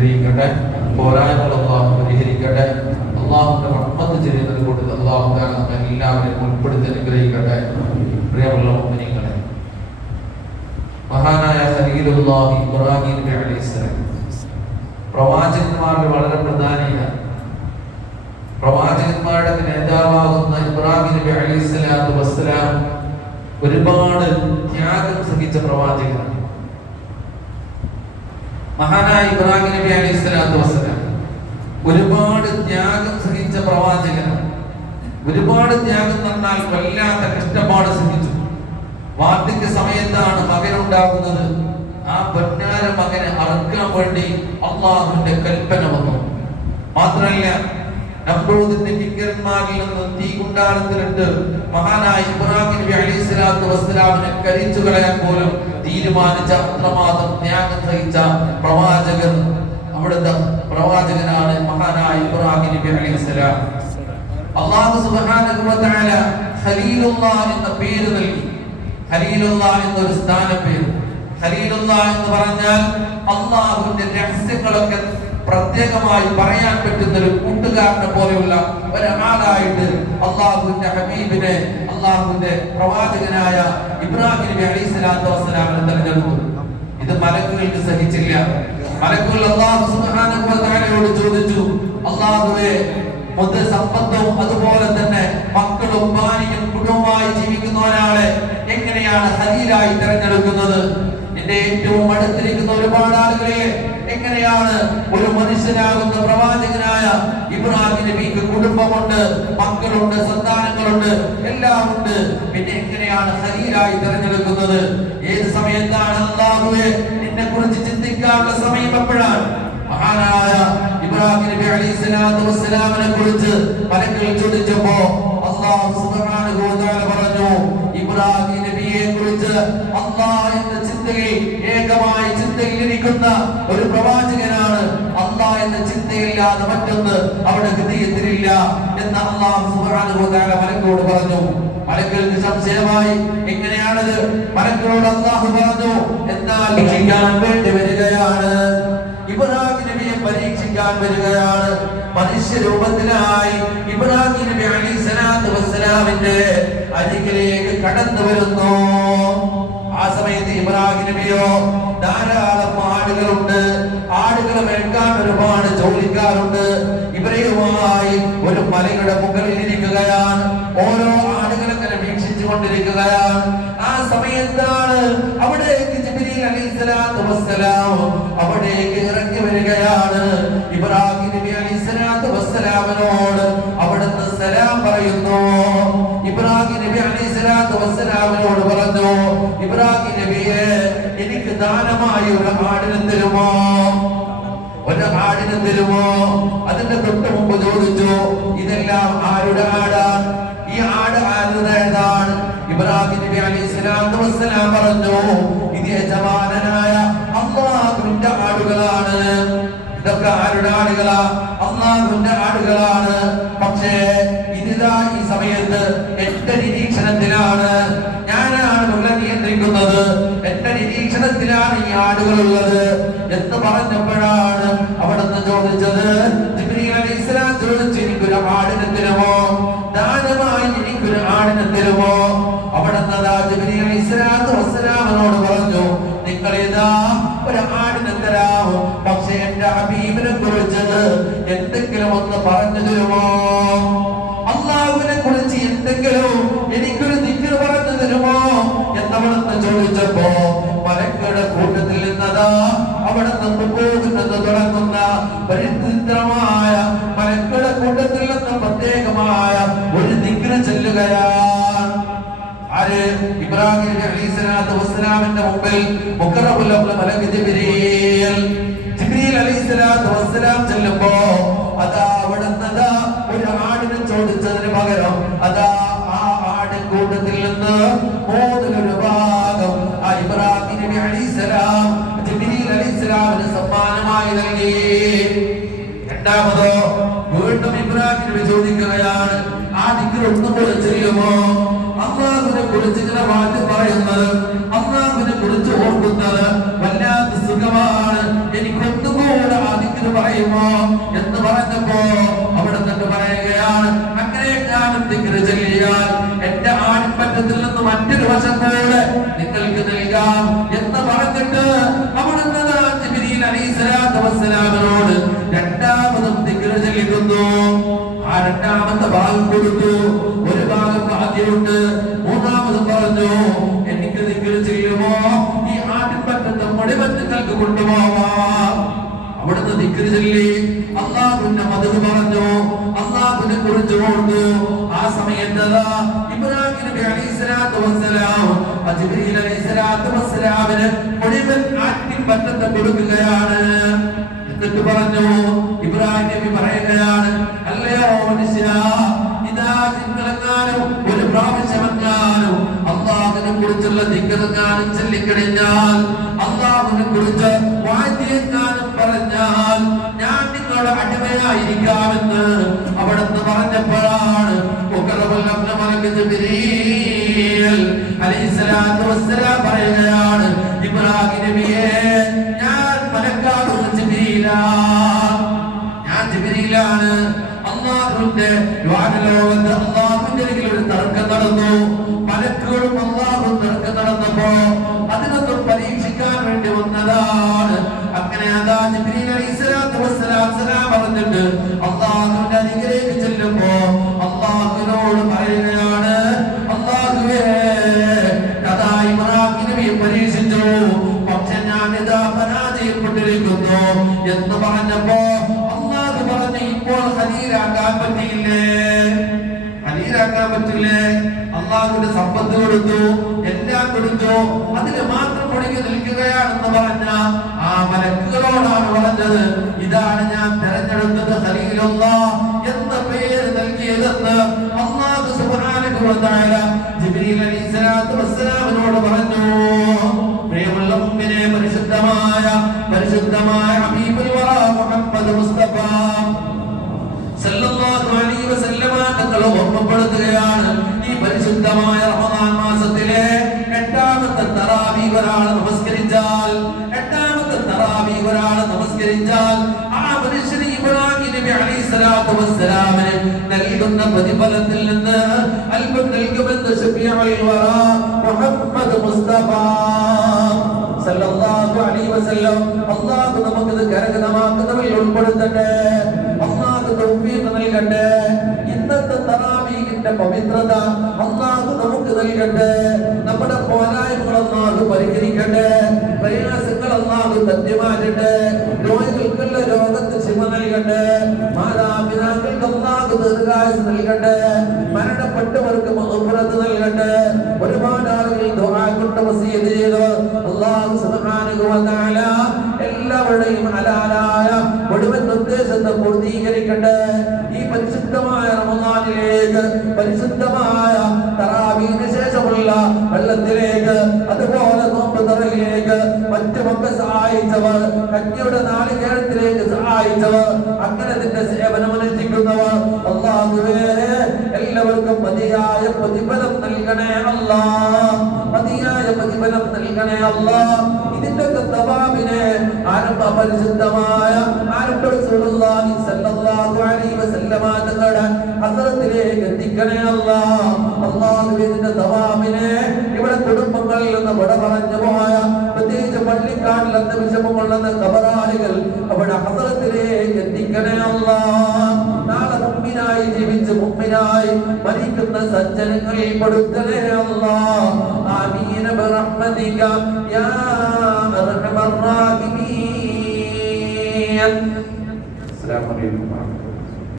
അനുഗ്രഹിക്കട്ടെ. പോരായ്മകൾ അള്ളാഹു പരിഹരിക്കട്ടെ. അള്ളാഹുന്റെ റഹ്മത്ത് ചെയ്യുന്നത് കൊണ്ട് അള്ളാഹു താല നമ്മെ എല്ലാവരെയും ഉൾപ്പെടുത്തി അനുഗ്രഹിക്കട്ടെ. പ്രിയമുള്ള മുഅ്മിനീങ്ങളെ മഹാനായ ഖലീലുല്ലാഹി ഇബ്രാഹിം നബി അലൈഹിസ്സലാം പ്രവാചകന്മാരിൽ വളരെ പ്രധാനിയാണ്. പ്രവാചകന്മാരുടെ നേതാവാകുന്ന ഇബ്രാഹിം നബി അലൈഹി സ്വലാത്തു വസ്സലാം ഒരുപാട് ത്യാഗം സഹിച്ച പ്രവാചകനാണ് മഹാനായ ഇബ്രാഹിം നബി അലൈഹി സ്വലാത്തു വസ്സലാം ഒരുപാട് ത്യാഗം സഹിച്ച പ്രവാചകനാണ് ഒരുപാട് ത്യാഗം നടന്നാൽ വല്ലാത്ത കഷ്ടപ്പാട് സഹിച്ചു. വാർദ്ധക്യ സമയത്താണ് മകനുണ്ടാകുന്നത് ആ പൊന്നാര മകനെ അറക്കാൻ വേണ്ടി അള്ളാഹുവിന്റെ കൽപ്പന വന്നു. മാത്രമല്ല നമ്രൂദിന്റെ കിങ്കരന്മാരിൽ നിന്ന് തീ കുണ്ടാരത്തിലിട്ട് മഹാനായ ഇബ്രാഹിം നബി അലൈഹി സ്വലാത്തു വസ്സലാമിനെ കരിച്ചു കളയാൻ പോലും തീരുമാനിച്ച അത്രമാത്രം ത്യാഗം സഹിച്ച പ്രവാചകൻ അവിടുത്തെ പ്രവാചകനാണ് മഹാനായ ഇബ്രാഹിം നബി അലൈഹി സ്വലാം. അള്ളാഹു സുബ്ഹാനഹു വ തആല ഖലീലുല്ലാഹ് എന്ന പേര് നൽകി. ഖലീലുല്ലാഹ് എന്നൊരു സ്ഥാനപ്പേര്. ഖലീലുല്ലാഹ് എന്ന് പറഞ്ഞാൽ അള്ളാഹുവിന്റെ രഹസ്യങ്ങളൊക്കെ പ്രത്യേകമായി പറയാൻ പറ്റുന്ന ഒരു കൂട്ടുകാരനെ പോലെയുള്ള ഒരാളായിട്ട് അള്ളാഹുവിന്റെ ഹബീബിനെ അള്ളാഹുവിന്റെ പ്രവാചകനായ ഇബ്രാഹിം നബി അലൈഹി സ്വലാത്തു വസ്സലാമിനെ തെരഞ്ഞെടുത്തു. ഇത് മലക്കുകൾക്ക് സഹിച്ചില്ല. മലക്കുകൾ അള്ളാഹു വതആലയോട് ചോദിച്ചു അള്ളാഹുവേ മുതൽ സമ്പത്തും അതുപോലെ തന്നെ മക്കളും ഭാര്യയും കുടുംബമായി ജീവിക്കുന്ന ഒരാളെ എങ്ങനെയാണ് ഹലീലായി തിരഞ്ഞെടുക്കുന്നത്? എന്റെ ഏറ്റവും അടുത്തിരിക്കുന്ന ഒരുപാട് ആളുകളെ എങ്ങനെയാണ് മനുഷ്യനാകുന്ന പ്രവാചകനായ ഇബ്രാഹിം നബിക്ക് കുടുംബമുണ്ട് മക്കളുണ്ട് സന്താനങ്ങളുണ്ട് എല്ലാം ഉണ്ട് പിന്നെ എങ്ങനെയാണ് ഹരീരായി തിരഞ്ഞെടുക്കുന്നത്? ഏത് സമയത്താണ് അള്ളാഹുവെ നിന്നെ കുറിച്ച് ചിന്തിക്കാനുള്ള സമയം എപ്പോഴാണ് മഹാനായ ഇബ്രാഹിം നബി അലൈഹി സ്വലാത്തു വസ്സലാമിനെ കുറിച്ച് മലക്കുകൾ ചോദിച്ചപ്പോ അല്ലാഹു സുബ്ഹാനഹു വ തആല പറഞ്ഞു ഇബ്രാഹിം നബിയെ കുറിച്ച് അല്ലാഹ് എന്ന ചിന്തയിൽ ഏകമായി ചിന്തയിൽ ഇരിക്കുന്ന ഒരു പ്രവാചകനാണ് അല്ലാഹ് എന്ന ചിന്തയില്ലാതെ മറ്റൊന്ന് അവിടെ ഹൃദയത്തിലില്ല എന്ന് വ തആല മലക്കോട് പറഞ്ഞു. മലക്കൾക്ക് സംശയമായി എങ്ങനെയാണത്? മലക്കളോട് അല്ലാഹു പറഞ്ഞു എന്നാൽ ചെയ്യാൻ വേണ്ടി വരികയാണ്. ഇബ്രാഹിം നബിയെ പരീക്ഷിക്കാൻ വരികയാണ്. മനുഷ്യ രൂപത്തിലായി ഇബ്രാഹിം നബി അലി സ്വലാത്തു വസ്സലാമിന്റെ അരികിലേക്ക് കടന്നു വരുന്നു. ആ സമയത്ത് ഇബ്രാഹിം നബിയോ ധാരാളം ആടുകളുണ്ട് ആടുകളെ മേൽക്കാൻ ഒരുപാട് ജോലിക്കാരുണ്ട്. ഇവരെയുമായി ഒരു മലയുടെ മുകളിൽ ഇരിക്കുകയാണ്. ഓരോ ആടുകളെ തന്നെ വീക്ഷിച്ചു കൊണ്ടിരിക്കുകയാണ്. ആ സമയത്താണ് അവിടേക്ക് ജിബ്രീൽ അലൈഹിസ്സലാത്തു വസ്സലാം അവിടേക്ക് ഇറങ്ങി വരികയാണ്. ഇബ്രാഹിം നബി അലൈഹിസ്സലാത്തു വസ്സലാമിനോട് അവിടുന്ന് സലാം പറയുന്നു. ഇബ്രാഹിം നബി അലൈഹിസ്സലാത്തു വസ്സലാമിനോട് പറഞ്ഞു ഇബ്രാഹിം നബിയെ എനിക്ക് ദാനമായി ഒരു ആടിനെ തരുമോ? ഒരു ആടിനെ തരുമോ അതിന്റെ തൊട്ട് മുമ്പ് ചോദിച്ചു ഇതെല്ലാം ആരുടെ ആടാണ് ഈ ആട് ആരുടേതാണ് ഇബ്രാഹിം നബി സ്വലാത്തു വസ്സലാം പറഞ്ഞു ഇത് യജമാനായ അള്ളാഹുവിന്റെ ആടുകളാണ്. ഇതൊക്കെ ആരുടെ ആടുകളാ? അള്ളാഹുവിന്റെ ആടുകളാണ്. പക്ഷേ ഇതിതാ ഈ സമയത്ത് നിരീക്ഷണത്തിലാണ് ഈ ആടുകളുള്ളത് എന്ന് പറഞ്ഞപ്പോഴാണ് അവിടുന്ന് ചോദിച്ചത് എനിക്കൊരു ആടിനെ തരുമോ ദാനമായി എനിക്കൊരു ആടിനെ തരുമോ അവിടുന്ന് അലൈഹിസ്സലാത്തു പറഞ്ഞു നിങ്ങൾ ഇതാ ഒരു ആടിനെ തരാമോ പക്ഷെ എന്റെ ഹബീബിനെ കുറിച്ചത് എന്തെങ്കിലും ഒന്ന് പറഞ്ഞു തരുമോ? ഇബ്രാഹിം നബി സ്വലാത്തു വസ്സലാമിന്റെ മുമ്പിൽ മുഖറബുൽ അവ്ല മലക്ക് ജിബ്രീൽ അലൈഹി സ്വലാത്തു വസ്സലാം ചെല്ലുമ്പോ അതാ അവിടുന്ന് ഒരു ആടിനെ ചോദിച്ചതിന് പകരം അതാ ആ ആടിൻ കൂട്ടത്തിൽ നിന്ന് മൂന്നിലൊരു ഭാഗം ആ ഇബ്രാഹിം നബി അലൈഹി സ്വലാം ജിബ്രീൽ അലൈഹി സ്വലാമിന് സമ്മാനമായി നൽകി. രണ്ടാമതോ വീണ്ടും ഇബ്രാഹിം നബി ചോദിക്കുകയാണ് ആ ദിക്കർ ഒന്നും കൂടെ ചെല്ലുമോ? അള്ളാഹുവിനെ കുറിച്ച് ഇങ്ങനെ വാഴ്ത്തി പറയുന്നത് അള്ളാഹുവിനെ കുറിച്ച് ഓർക്കുന്നത് വല്ലാത്ത സുഖമാണ്. എനിക്ക് കൂടെ ആ ദിക്കർ പറയുമോ എന്ന് പറഞ്ഞപ്പോ അവിടെ തന്നെ പറയുകയാണ് അങ്ങനെ ഞാൻ ചൊല്ലിയാൽ എന്റെ ആൺപറ്റത്തിൽ നിന്ന് മറ്റൊരു വശം കൂടെ നിങ്ങൾക്ക് നൽകാം എന്ന് പറഞ്ഞിട്ട് അവിടുന്ന് അലൈഹിസ്സലാത്തു രണ്ടാമതും ദിക്റ് ചെല്ലിക്കുന്നു. ആ രണ്ടാമത്തെ ഭാഗം കൊടുത്തു. ഒരു ഭാഗം ആദ്യമുണ്ട് നിങ്ങൾക്ക് കൊണ്ടുപോവാം അവിടുന്ന് ദിക്റ് ചൊല്ലി അള്ളാഹുവിന്റെ മതത് പറഞ്ഞു അള്ളാഹുവിനെ കുറിച്ച് ഓർത്തു. ആ സമയത്ത് ഇബ്രാഹിം നബി അലൈഹിസ്സലാത്തു വസ്സലാം ആ ജിബ്രീൽ അലൈഹിസ്സലാത്തു വസ്സലാമിന് മുഴുവൻ ആട്ടിൻപറ്റത്തെ കൊടുക്കുകയാണ്. എന്നിട്ട് പറഞ്ഞു ഇബ്രാഹിം നബി പറയുകയാണ് അല്ലയോ മനുഷ്യ ഇതാ നിങ്ങളെങ്ങാനും ഒരു പ്രാവശ്യമെങ്ങാനും അള്ളാഹുവിനെ കുറിച്ചുള്ള ദിക്കറെങ്ങാനും ചൊല്ലിക്കഴിഞ്ഞാൽ അള്ളാഹുവിനെ കുറിച്ച് വാദ്യങ്ങാനും പറഞ്ഞാൽ ഞാൻ നിങ്ങളുടെ അടിമയായിരിക്കാമെന്ന് അവിടുന്ന് പറഞ്ഞപ്പോഴാണ് പറയുകയാണ് ഇബ്രാഹിം ഞാൻ ഞാൻ ഒരു തർക്കം നടന്നു. മലക്കുകളും അള്ളാഹും നിറക്ക് നടന്നപ്പോ അതിനൊന്നും പരീക്ഷിക്കാൻ വേണ്ടി വന്നതാണ്. അങ്ങനെ അതാ ജിബ്രീൽ അലൈഹിസ്സലാത്തു വസ്സലാം സലാം പറഞ്ഞിട്ട് അള്ളാഹുവിന്റെ അരികിലേക്ക് ചെല്ലുമ്പോ അള്ളാഹുവിനോട് പറയുകയാണ് അള്ളാഹുവേ കഥാ ഇബ്രാഹിം പരീക്ഷിച്ചു. പക്ഷെ ഞാൻ ഇതാ എന്ന് പറഞ്ഞപ്പോ അള്ളാഹു പറഞ്ഞു ഇപ്പോൾ ഹരീരാക്കാൻ പറ്റിയില്ലേ? ഹരീരാക്കാൻ പറ്റില്ലേ? അള്ളാഹുവിന്റെ സമ്പത്ത് കൊടുത്തു എല്ലാം കൊടുത്തു. അതിന് മാത്രം ഒഴുകി നിൽക്കുകയാണെന്ന് പറഞ്ഞ ആ മലക്കുകളോടാണ് പറഞ്ഞത്. ഇതാണ് ഞാൻ തെരഞ്ഞെടുത്തത് ഹലീലൊന്ന എന്ന പേര് നൽകിയതെന്ന് അള്ളാഹു തആല ജിബ്രീൽ അലൈഹിസ്സലാത്തു വസ്സലാമിനോട് പറഞ്ഞു. പ്രിയമുള്ള മുമ്പിനെ പരിശുദ്ധമായ പരിശുദ്ധമായ ഹബീബുൽ മുഹമ്മദ് മുസ്തഫ തങ്ങൾ ഓർമ്മപ്പെടുത്തുകയാണ് ഈ പരിശുദ്ധമായ റമദാൻ മാസത്തിലെ എട്ടാമത്തെ തറാവി ഒരാൾ നമസ്കരിച്ചാൽ എട്ടാമത്തെ തറാവി ഒരാൾ നമസ്കരിച്ചാൽ ആ മനുഷ്യന് ഇബ്രാഹിം നബി അലൈഹി സ്വലാത്തു വസ്സലാമിന് നൽകുന്ന പ്രതിഫലത്തിൽ നിന്ന് അല്പം നൽകുമെന്ന് ശഫീഉൽ വറ മുഹമ്മദ് മുസ്തഫ സല്ലല്ലാഹു അലൈഹി വസല്ലം. അല്ലാഹു നമുക്കിത് കരഗതമാക്കുന്നവരിൽ ഉൾപ്പെടുത്തട്ടെ. അല്ലാഹു തൗഫീഖ് നൽകട്ടെ. ഇന്നത്തെ തറാവീഹിന്റെ പവിത്രത അല്ലാഹു നമുക്ക് നൽകട്ടെ. നമ്മുടെ പോരായ്മകൾ അല്ലാഹു പരിഹരിക്കട്ടെ. പ്രയാസങ്ങൾ അല്ലാഹു തദ്യമാറ്റട്ടെ രോഗികൾക്കുള്ള രോഗത്തെ ശിവ നൽകട്ടെ. മാതാപിതാക്കൾക്ക് അല്ലാഹു ദീർഘായുസ് നൽകട്ടെ. മരണപ്പെട്ടവർക്ക് മഹഫറത്ത് നൽകട്ടെ. ഒരുപാട് പരിശുദ്ധമായ റമദാനിലേക്ക് പരിശുദ്ധമായ തറാവീന് ശേഷമുള്ള വെള്ളത്തിലേക്ക് അതുപോലെ നോമ്പ് തറയിലേക്ക് മറ്റുമൊക്കെ സഹായിച്ചവർ കന്യയുടെ നാളികേരത്തിലേക്ക് സഹായിച്ചവർ അങ്ങനെ നിന്റെ സേവനം അനുഷ്ഠിക്കുന്നവർ അള്ളാഹുവേ എല്ലാവർക്കും മതിയായ പ്രതിഫലം നൽകണേ അല്ലാ. മതിയായ പ്രതിഫലം നൽകണേ അല്ലാ. ഇതിന്റെ തവാബിനെ ആരംഭ പരിശുദ്ധമായ അലൈഹി നേടാൻ അത്തരത്തിലേക്ക് എത്തിക്കണേ അള്ളാഹുവിന്റെ തവാമിനെ ഇവിടെ കുടുംബങ്ങളിൽ നിന്ന് വിട പറഞ്ഞു പോയ പ്രത്യേകിച്ച് പള്ളിക്കാട്ടിൽ അന്ന് വിഷമം കൊള്ളുന്ന കബറാളികൾ അവിടെ ഹദ്റത്തിലേക്ക് എത്തിക്കണേ അല്ലാ. മുമ്പിനായി ജീവിച്ച് മുമ്പിനായി മരിക്കുന്ന സജ്ജനങ്ങളിൽ കൊടുക്കണേ അല്ലാ. ആമീന ബിറഹ്മതിക യാ അർഹമർ അലൈക്കും വറഹ്മത്തുള്ളാഹി